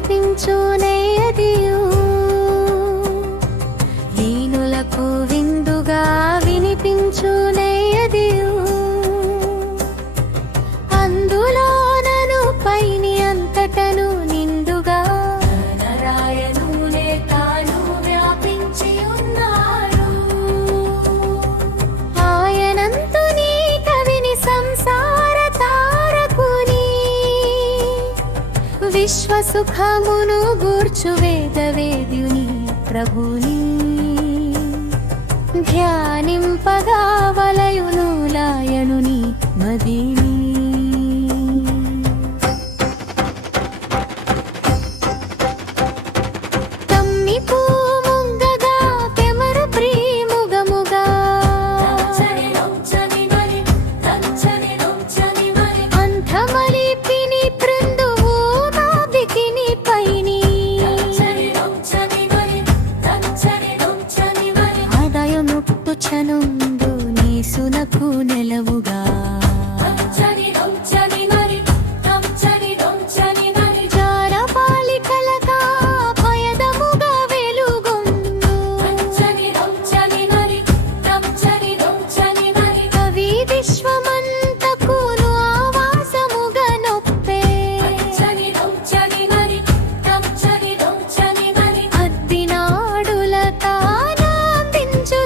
వినిపించునేయదియు దీనులకు విందుగా వినిపించునేయదియు అందులోనను పైని అంతటను నిండుగా నారాయణునే తాను వ్యాపించి ఉన్నాడు ఆయనంతు నీ కవిని సంసార తారకుని విశ్వసుఖమును గూర్చు వేదవేద్యుని ప్రభుని ధ్యానింపగా వలయును లాయనుని మదిని చనుందు నీసునకు నెలవుగా జారపాలికలగా పయదముగా వెలుగొందు కవి విశ్వమంతకును ఆవాసముగా నొప్పే అద్దినాడుల తానాందించు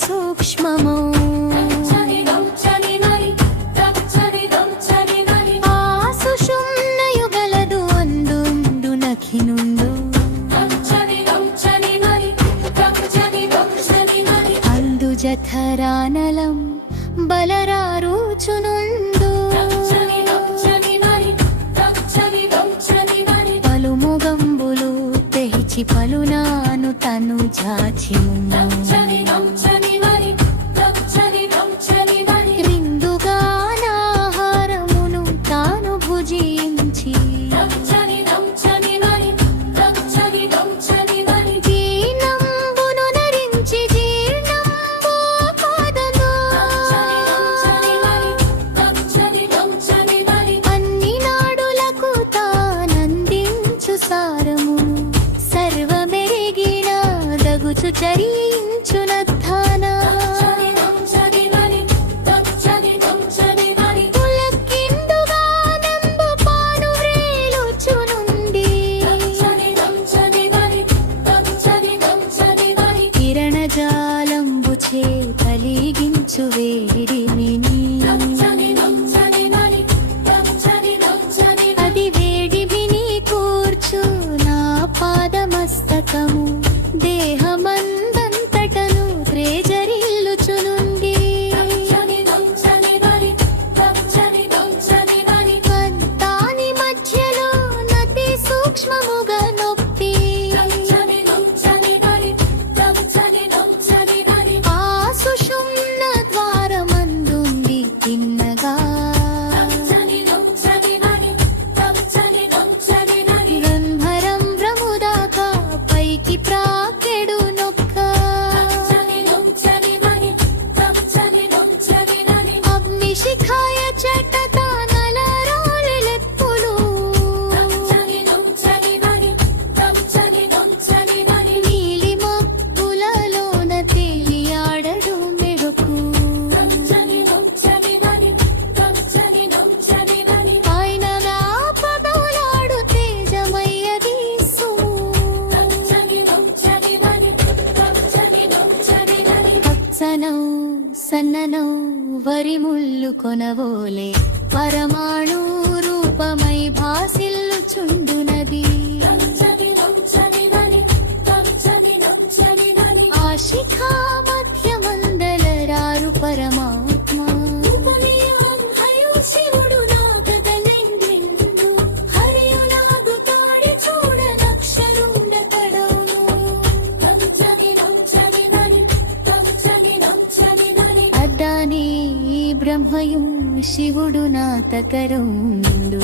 సూక్ష్మము ఆసుషుమ్నయుగలదు అందుండు నఖినుండు అందు జఠరానలం బలరారుచునుండు పలుముగంబులు తెహిచి పలునాను తను జాచిము క్రిందుగానాహారమును తాను భుజించి దీనంబును నరించి జీర్ణంబు కాదను అన్ని నాడులకు తానందించు సారము సర్వమెరిగిన దగుచు చరించునద్ధాన కిరణజాలంబుచే కలిగించు వేడిని అది వేడి విని కూర్చు నా పాదమస్తకము దేహమందంతటను త్రేజరిల్లుచునుండి దాని మధ్యలో నతి సూక్ష్మముగా నొప్పి ఆసుషుమ్న ద్వారమందుండి తిన్నగా గంభరం వ్రముదాకా పైకి ప్రాకెడు నొక్క అగ్నిశిఖాయ చటత నలరోలెప్పులు నీలి మబ్బులలోన తేలియాడడు మెరుపు ఆయనగా పదవులాడు తేజమయ్యది పచ్చనౌ సన్ననౌ వరి ముల్లు కొనవోలే పరమాణు రూపమై భాసిల్లుచుండునది ఆశిఖా మధ్యమందలరారు పరమాత్మ శివుడు నాగదలెందు హరియులాగు తాడి చూడ నక్షరుండ తడవును అద్దాని బ్రహ్మయు శివుడు నాతకరుండు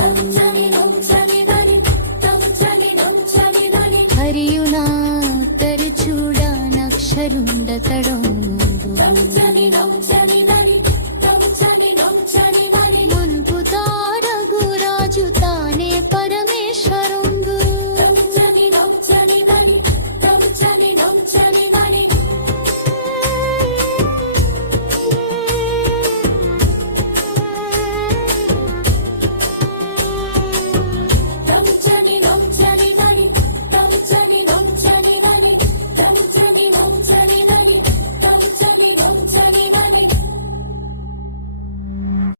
ಅಕ್ಷರುಂಡ ತಡೊಂದು